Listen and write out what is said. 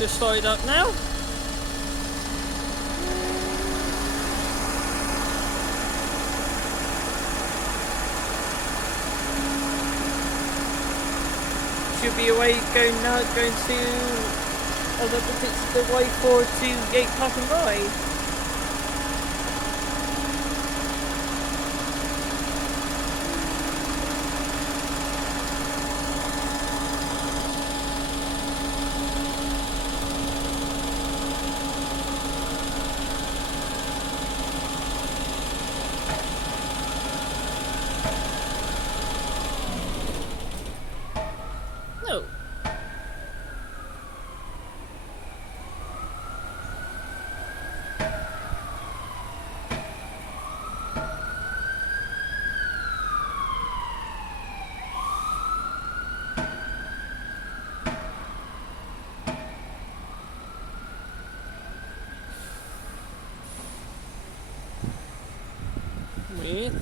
Just started up now. Should be away going to other bits of the way forward to Gate Park and Ride. No. Weird.